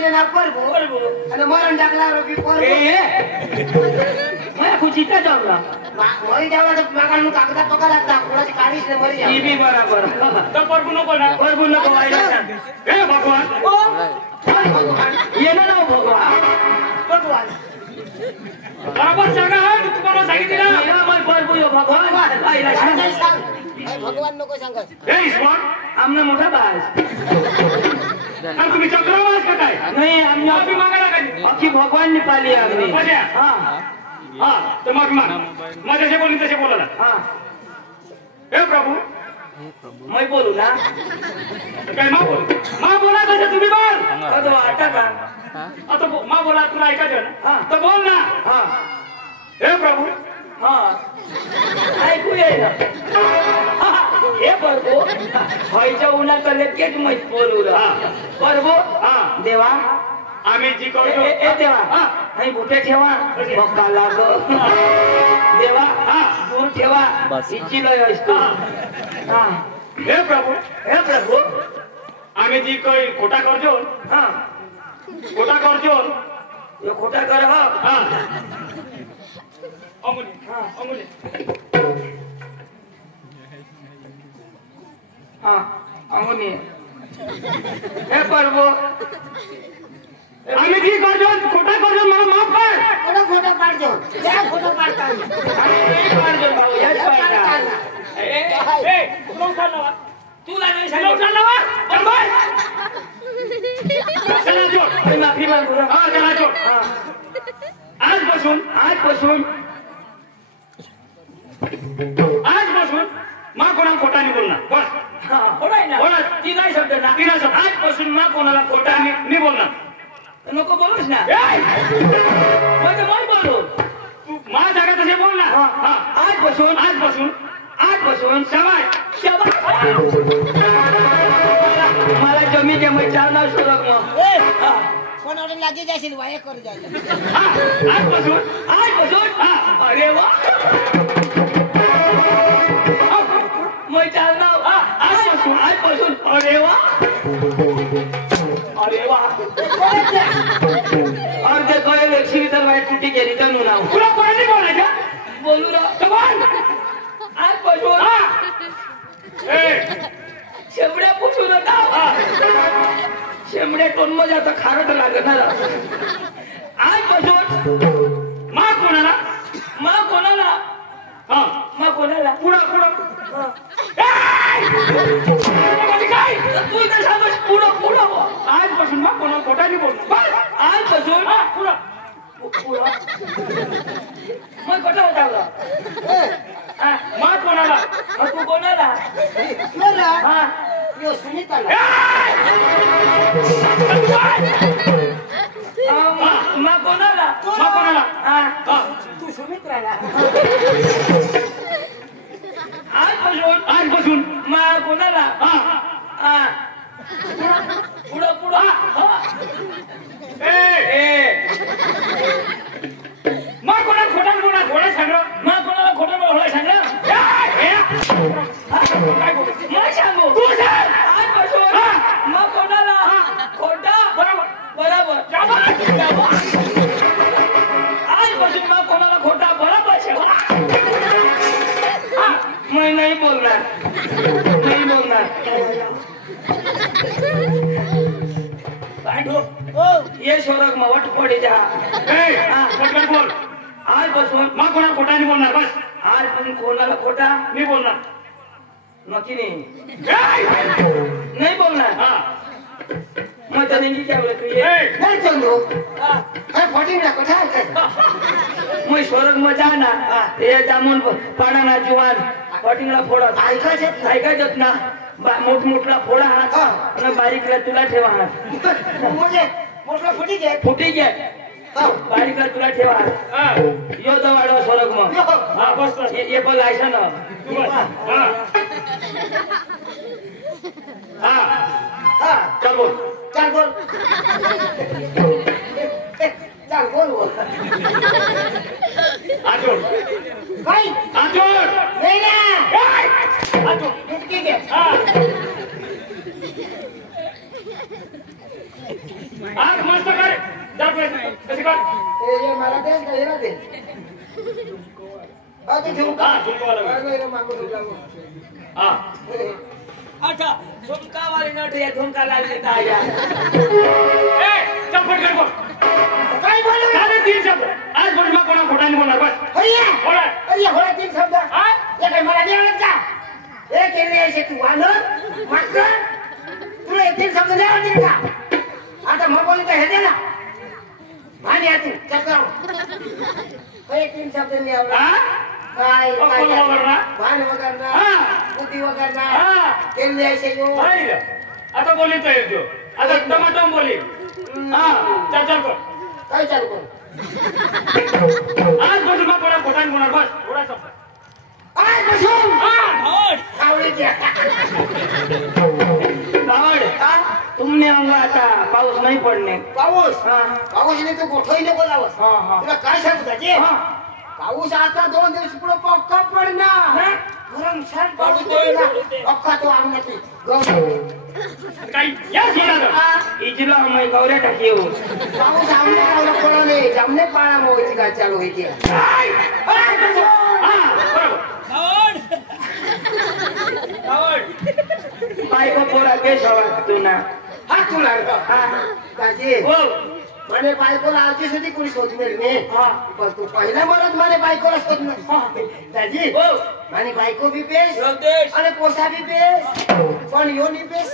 એને ના પરબો અને મરણ ડાકલા રોકી પરબો मैं कुछ इतना जाऊंगा मरी जावा तो मकान नु कागदा पका लागता कोणाची काढीस ने मरी जावा ये भी बराबर तो परबू नको ना वाईला हे भगवान ये ना भगवान बरोबर सांगा तुम्हाला सांगितलं ना मैं परबू यो भगवान वाईला भगवान नको सांगत हे ईश्वर आमने मोठा बास आणि तुम्ही चक्रवास का काय नाही आम्ही माफी मागायला काय अख्खी भगवान ने पाली आम्ही हां हां तर मग माझ्याशी बोलून तसे बोलायला हां हे प्रभू मैं बोलू ना काय मां बोला तसे तुम्ही बोल तो आता का आता मां बोला तुला ऐकायचं ना हां तर बोल ना हां हे प्रभू हां ऐकू ये ना हे प्रभू व्हायच्या उन्हात लेकेच माहित बोलू रा प्रभू हां देवा आम्ही जी करतो ए देवा नाही बुटे ठेवा बक्का लाग देवा दूर ठेवा इच्छी लय असतो हे प्रभू आम्ही जी काही खोटा करतो खोटा करतो यो खोटा कर अमुले अमुनी हे प्रभू आम्ही जी करतो खोटा करतो मला माफ कर कोणा फोटो काढतो त्या फोटो काढता भाऊ याच पाहिजे तुला नाही सांगितलं माफी मागू आजपासून मा कोणा खोटा नाही बोलणार बस बोला ती नाही शब्द ना आजपासून मा कोणाला खोटा मी बोलणार नको बोलूच ना म्हणजे मग बोलू मा जागा तसे बोल ना आजपासून शाबास मला जमी चालणार सुरक मग कोणावर लागी जाशील वाया कर जाईल आजपासून अरे वा मग चालणार आजपासून अरे वा अर्धे कळेल एकशे तर वाईट कुठे गेली तर नाव तुला कोणाने बोलायचं बोलू ना आजपासून शेंबड्या पुसू नका शेंबड्या टोन मध्ये आता खारट लागणार आजपासून मा कोणाला पुढं काय तू इथे सांगस पुढं आजपासून मा कोणाला खोटा नाही बोल आजपासून पुढं मग खोटा होता मा कोणाला तू कोणाला यो सुनीताला मग कोणाला तू सुमित्राला आजपासून मग कोणाला पुढं मग कोणाला खोटा बोलणार घोडा सांग मग कोणाला खोटं बोलायला सांगा मग सांगू तू सांग आजपासून मग कोणाला खोटा बरोबर आजपासून मग कोणाला खोटा बरोबर मैं नहीं बोलणार ये शोरक मग वट पडे जा बोल आजपासून मग कोणाला खोटा नाही बोलणार बस आजपासून कोणाला खोटा मी बोलणार नक्की नाही बोलणार मग त्याने क्या बोला तू ये नाही चंद्रू फोटिंग नको मैं स्वर्ग में जाना ये जामुन पाना ना जुवान कटिंगला फोडत ऐकायचं ना मोठमोठला फोडा हात आणि बारीकला तुला ठेवा हात म्हणजे मोठला फुटी घे बारीकला तुला ठेवा हात यो तो वाढवा स्वर्ग मग बस ये पण लायसन चल बोल आजोड भाई आजोड नाही ना आजोड ठीक आहे आग मस्त कर जा कशी कर हे मला दे ना दे ते झुमका हा झुमकावाला नाही मागू झुमका हा अच्छा झुमका वाली नट ये झुमका लाल लेता आया ए चल फटकन बोल काय बोलू साडे 3 शब्द आज बोल मग कोणा खोटा नाही बोलणार बस भैया बोला अरे होला 3 शब्द हा हे काय मला नाही आवडत का हे केले आहे तू वानर मास्टर तुला हे 3 शब्द नाही आवडत का आता मग बोलू तर हे दे ना भानी आ तू चल कर हे 3 शब्द नाही आवडत हा काय कोण वगैरे भान वगैरे ना हा बुद्धी वगैरे ना हा केले आहे यो नाही आता बोली तो येतो आता टमाटम बोली हा चल चल कर काय चालू कर आज बोल मग कोणा खोटा नाही बोलणार बस थोडा शब्द आय बसून हा खावडी द्या बावड हा तुमने आऊंगा आता पाऊस नहीं पड़ने पाऊस हाँ पाऊस ने तो गोठोई नको लावस हाँ हाँ तुला काय सांगू त्याचे हाँ पाऊस आता 2 दिवस पुढे पक्का पडणार गरम छान पाऊस पडणार पक्का तो आमने काही या सोडा इजला मैं गौरे टाकी हो पाऊस आमने आला पडले जामने पाळा मोची काय चालू होती हा बरोबर बायको पोरा केस हवा तू ना हा तुला हाँ दाजी हो माने बायकोला आजी सुधी कोणी शोधणार नाही हा पण तू पहिला मरत माने बायकोला शोधणार दाजी हो माने बायको बी बेस स्वदेश अरे पोसा बी बेस पण यो नी बेस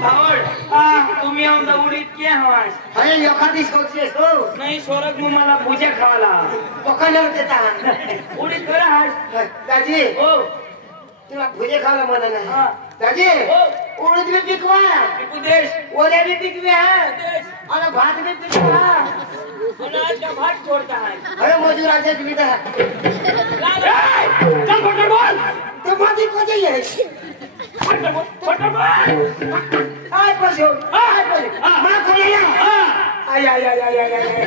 बावड तुम्ही आमचा उडीत क्या हवास अरे एखादी सोचेस हो नहीं स्वर्ग में मला भुजा खावाला पकडलं देता उडीत करा हास दाजी हो तुला भुजे खायला म्हणा नाही हाँ दाजी हो उडीद बी पिकवा कुदेश ओल्या बी पिकवे आहे कुदेश आणि भात बी पिकवा अनाज का भात छोड़ता है अरे मजुराच्या सुविधा चल फटकन बोल तो माझी कधी आहे फटकन बोल आय पशो आय पशो मा कोणला हा आय आय आय आय आय आय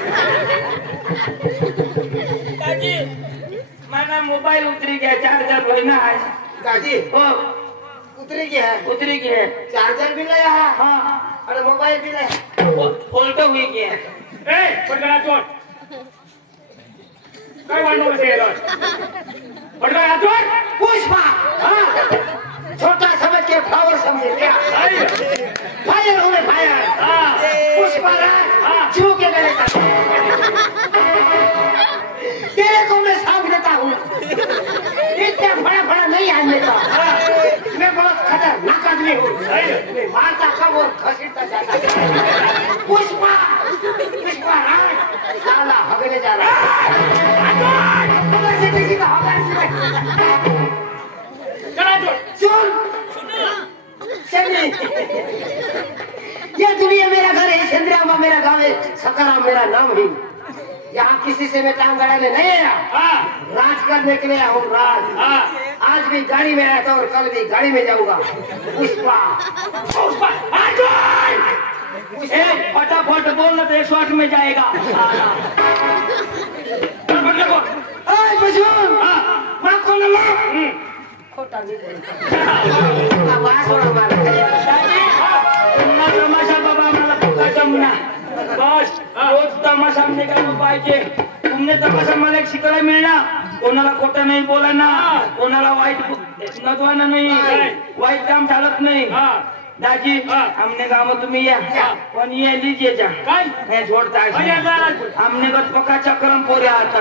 दादी माना मोबाइल उतरी गया चार्जर लेना है दादी ओ उतरी गया है उतरी गया चार्जर भी लाया है हाँ और मोबाइल भी लाया फोल्टो हुई गया ए फटकन चोट काय वाढणार आहे यार फटकन चोट पुष्पा हा छोटा समझ के फ्लावर समझे क्या फायर हो फायर हाँ। पुष्पा हाँ। क्यों के गले का तेरे को मैं साथ देता हूँ इतना बड़ा बड़ा नहीं आने का मैं बहुत खतरनाक आदमी हूँ मैं मारता कब और घसीटता जाता पुष्पा पुष्पा राज साला हवेले जा रहा है से किसी का हवेले चला चोट सुन सनी ये दुनिया मेरा घर है चंद्रमा मेरा गांव है सकाराम मेरा नाम ही यहाँ किसी से मैं टांग गड़ाने नहीं आया हाँ राज करने के लिए आया हूँ राज हाँ आज भी गाड़ी में आया था और कल भी गाड़ी में जाऊंगा पुष्पा पुष्पा ए फटाफट बोल ना तो 108 में जाएगा फटकन बोल ओए बजून हाँ मैं कौन ला खोटा नहीं बोलता आवाज थोड़ा मार पुन्हा तमाशा बाबा मला पक्का जमना बस रोज तमाशा निघायला पाहिजे तुमने तमाशा मला एक शिकायला मिळणार कोणाला खोटं नाही बोलायला कोणाला वाईट नजवाना नाही वाईट काम चालत नाही हाँ दाजी हमने गाँव तुम्ही या पण ये लीजिए जा काय हे छोड़ता अरे है यार हमने गत पक्का चक्रम पोरे आता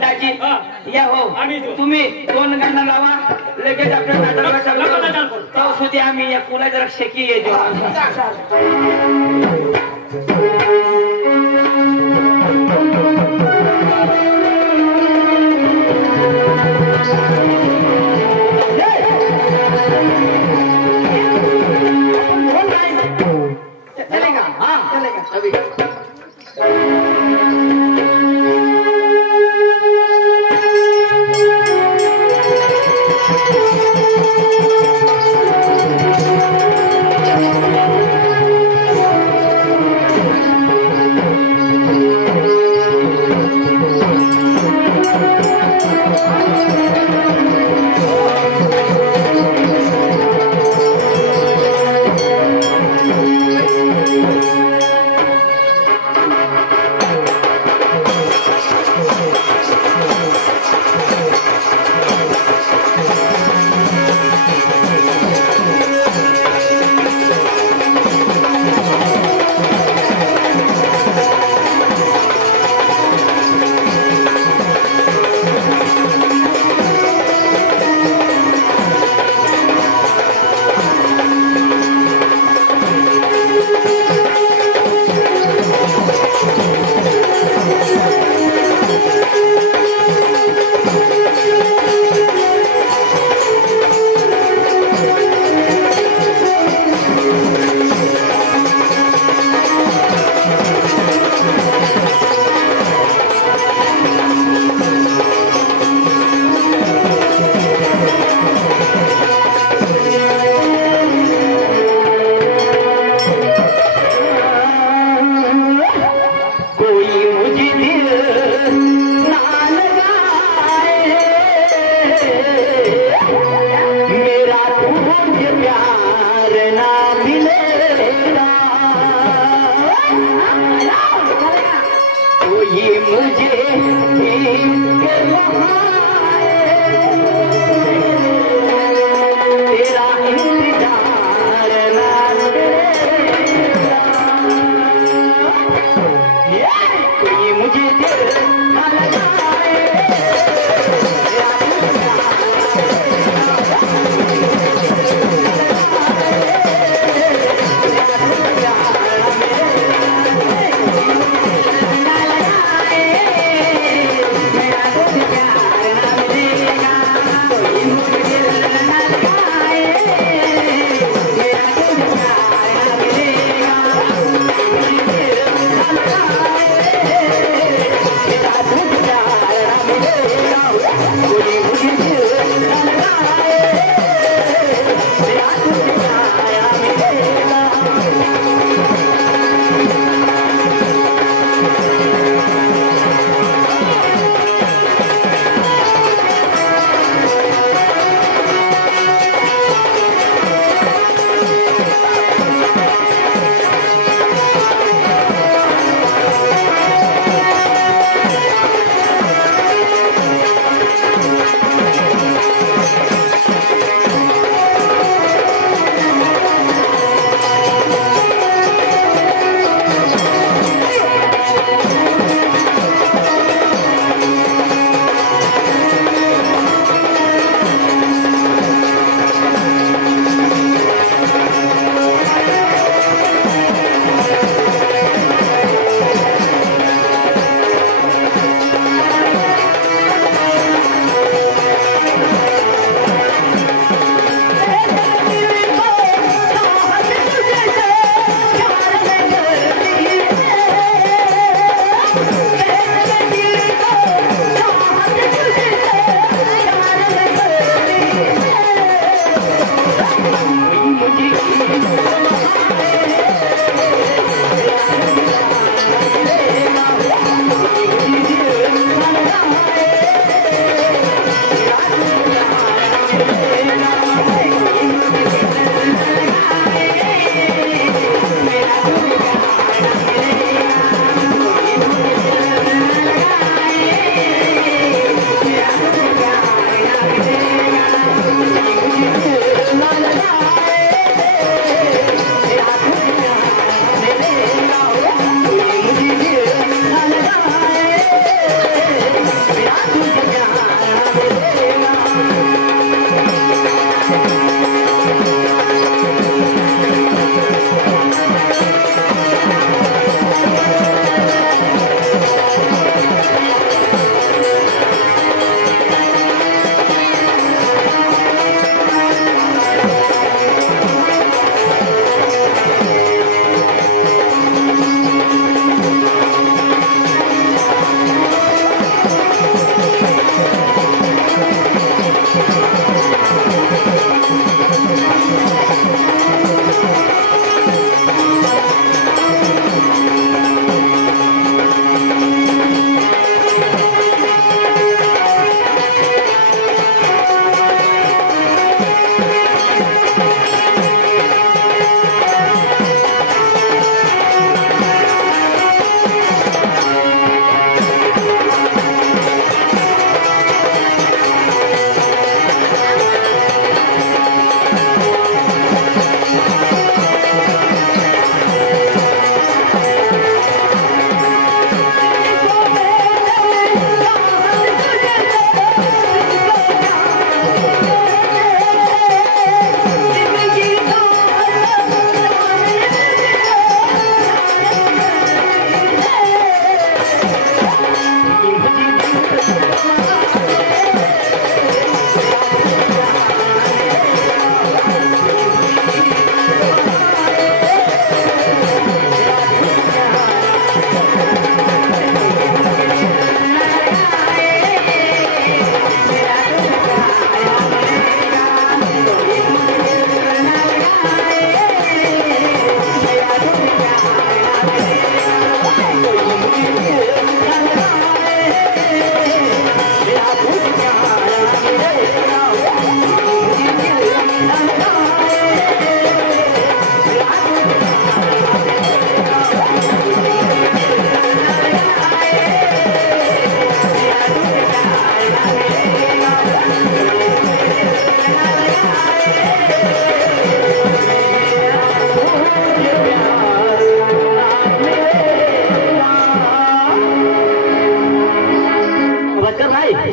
दाजी हाँ। या हो आम्ही तो. तुम्ही 2 गाणं लावा लगेच आपल्या नाटकाला चालू लग्न करू. चालू. तो सुधी आम्ही या पुला जरा शेकी ये जो चलेगा हाँ चलेगा अभी मुझे के तेरा इंतजार ना कोई मुझे दिल ना लगाए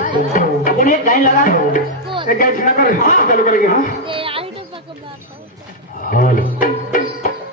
अपन एक गाइन लगा एक गाइड खड़ा कर चालू करेंगे हाँ हेलो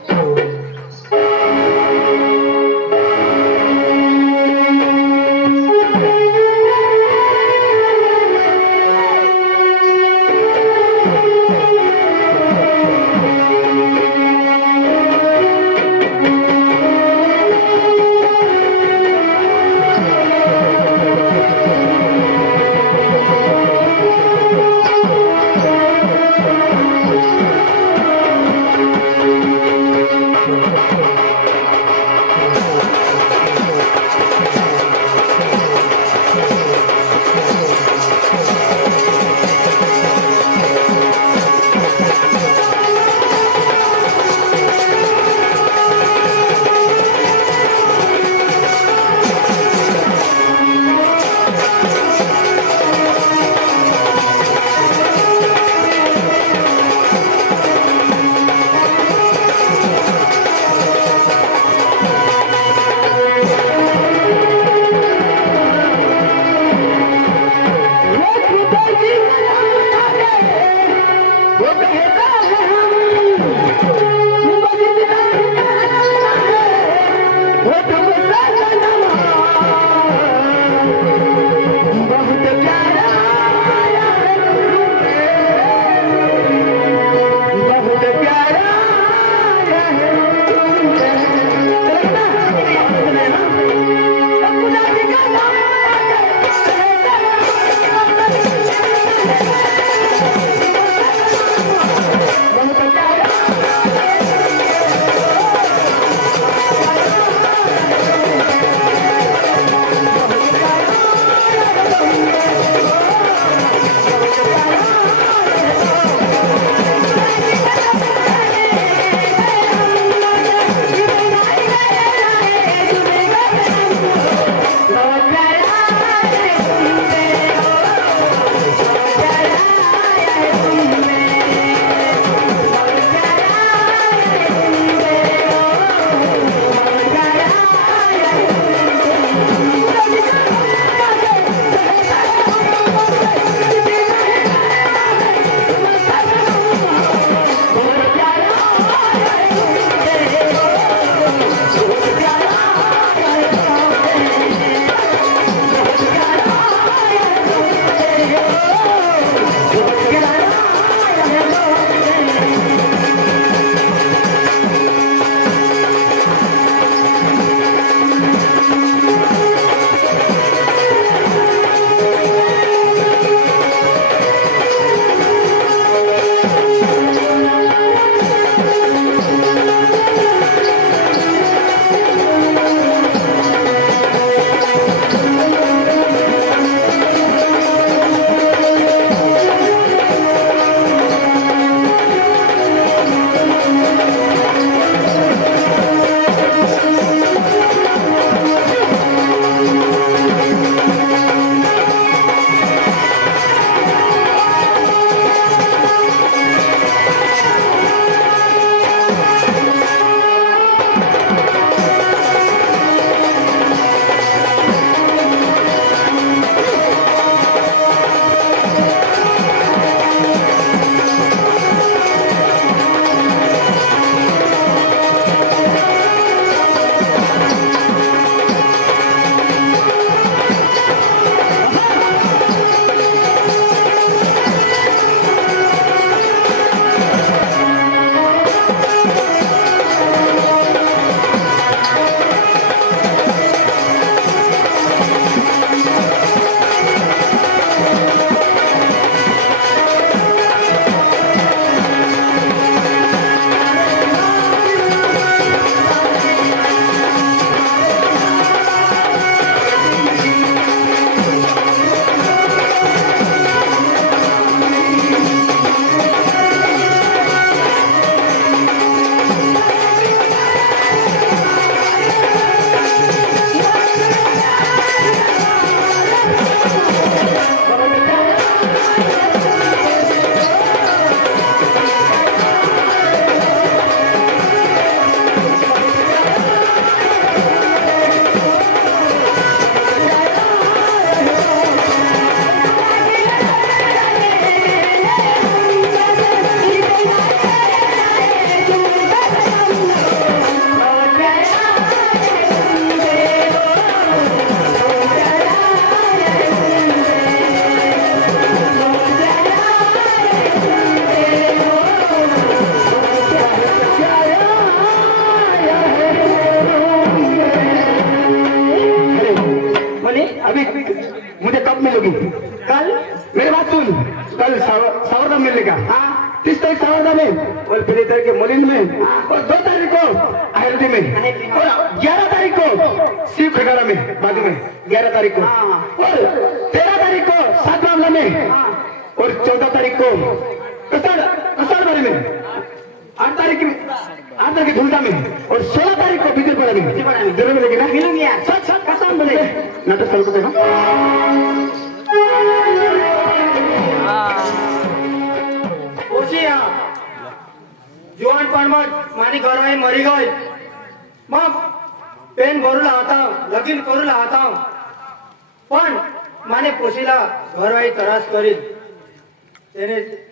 मुझे कब मिलोगी? कल? मेरी बात सुन, कल सावरदा मिलने का। हाँ 30 तारीख सावरदा में और 1 तारीख के मोलिन में और 2 तारीख को अयोध्या में और 11 तारीख को शिव खटारा में बाजू में 11 तारीख को और 13 तारीख को सात मामला में और 14 तारीख को कसारबारी में 8 तारीख धुलटा में और 16 तारीख को विजयपुरा में जरूर मिलेगी ना? मिलूंगी यार, सच कसम बोले ना तो चल को देखो। जुवान पण मानी घरवाई मरी गई मग पेन भरू लावता लगीन करू लावता पण माने पोशीला घरवाई त्रास करील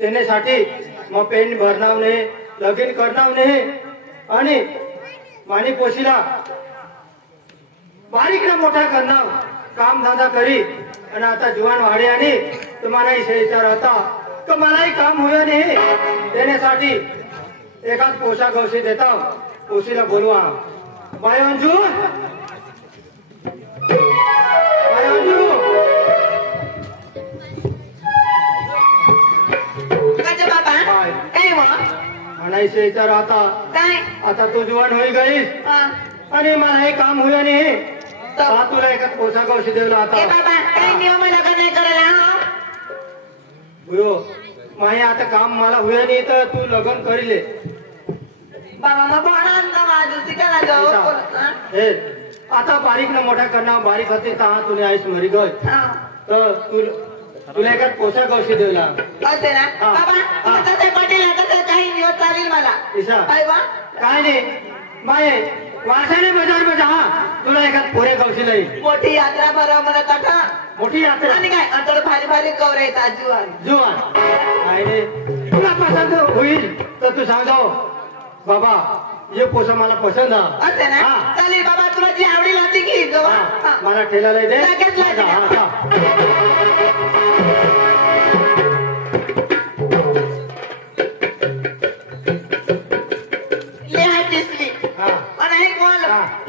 तेनेसाठी मग पेन भरणार नाही लगीन करणार नाही आणि मानी पोशीला बारीक ना मोठा करणार काम धंदा करी आणि आता जुवान वाढे आणि तुम्हालाही विचार होता तर मलाही काम होय नाही देण्यासाठी एकाच पोशाख गवशी देता पोशीला बोलवा बाय अंजू म्हणायचे विचार आता आता तू जुवान होई गईस आणि मलाही काम होय नाही तुला एकाच पोशाख गवशी देवला आता माही आता काम मला होय नाही तर तू लग्न करीले आता बारीक न मोठा करणार बारीक होते तर तुला आईस मरी गय तर तुला एकाच पोशाख गवशी देवला काय नाही माये वारसाने बाजार में जा तुला एकाच पोरे गवशी नाही मोठी यात्रा भरा म्हणत आता मोठी यात्रा आणि काय आता भारी भारी कवर येतात जुवान काय नाही तुला पसंत होईल तर तू सांगाव बाबा ये पोसा मला पसंत असे ना चालेल बाबा तुला जी आवडेल ती घे मला ठेलायला दे लगेच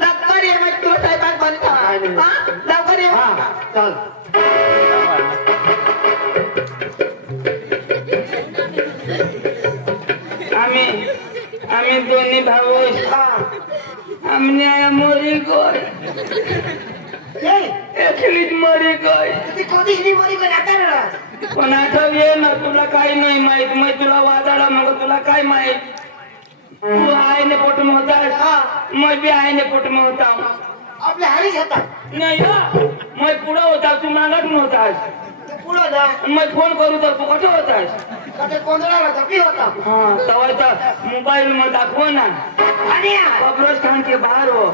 लवकर ये मग तू स्वयंपाक बनतो लवकर ये चल आम्ही दोन्ही भाऊ आमने मरी गय एकलीच मरी गय पण आठव ये ना तुला काही नाही माहित मग तुला वाजाडा मग तुला काय माहित तू आईने पोटम होतास मग बी आईने पोटम होता आपल्या हारीच होता नाही मग पुढं होता तू मागत नव्हतास पुढं जा मग फोन करू तर तू कुठं होतास कोंदळाला धपी होता हा तवा तर मोबाईल मध्ये दाखव ना आणि कब्रस्तान के बाहर हो